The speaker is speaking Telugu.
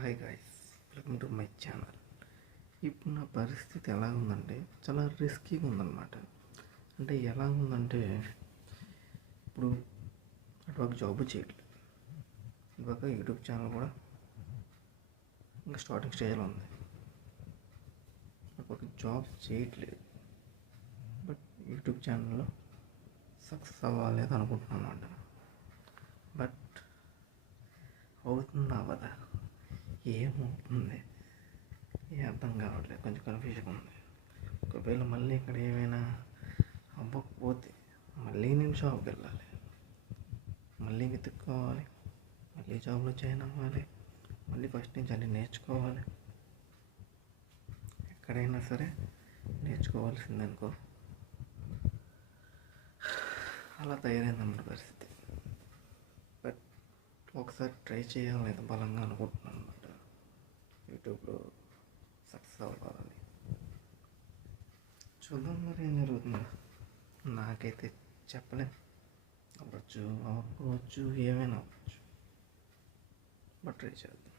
Hi guys, welcome to my channel. ఇప్పుడు నా పరిస్థితి ఎలా ఉందంటే చాలా రిస్కీగా ఉందన్నమాట. అంటే ఎలా ఉందంటే ఇప్పుడు అటువైపు జాబ్ చేయట్లేదు, ఇవాళ యూట్యూబ్ ఛానల్ కూడా ఇంకా స్టార్టింగ్ స్టేజ్లో ఉంది. అటువైపు జాబ్ చేయట్లేదు, బట్ యూట్యూబ్ ఛానల్లో సక్సెస్ అవ్వలేదు అనుకుంటున్నాను అన్నమాట. బట్ అవుతుందా అవ్వదా, ఏమవుతుంది అర్థం కావట్లేదు, కొంచెం కన్ఫ్యూజన్ ఉంది. ఒకవేళ మళ్ళీ ఇక్కడ ఏమైనా అవ్వకపోతే మళ్ళీ నేను షాప్కి వెళ్ళాలి, మళ్ళీ వెతుక్కోవాలి, మళ్ళీ జాబ్లో జాయిన్ అవ్వాలి, మళ్ళీ ఫస్ట్ నుంచి అన్నీ నేర్చుకోవాలి. ఎక్కడైనా సరే నేర్చుకోవాల్సిందనుకో, అలా తయారైందన్నమాట పరిస్థితి. బట్ ఒకసారి ట్రై చేయాలని బలంగా అనుకుంటున్నాను అనమాట, యూట్యూబ్లో సక్సెస్ అవ్వాలని. చూద్దాం మరి ఏం జరుగుతుందో. నాకైతే చెప్పలేం, అవ్వచ్చు అవ్వకపోవచ్చు, ఏమైనా అవ్వచ్చు, బట్ ట్రై చేద్దాం.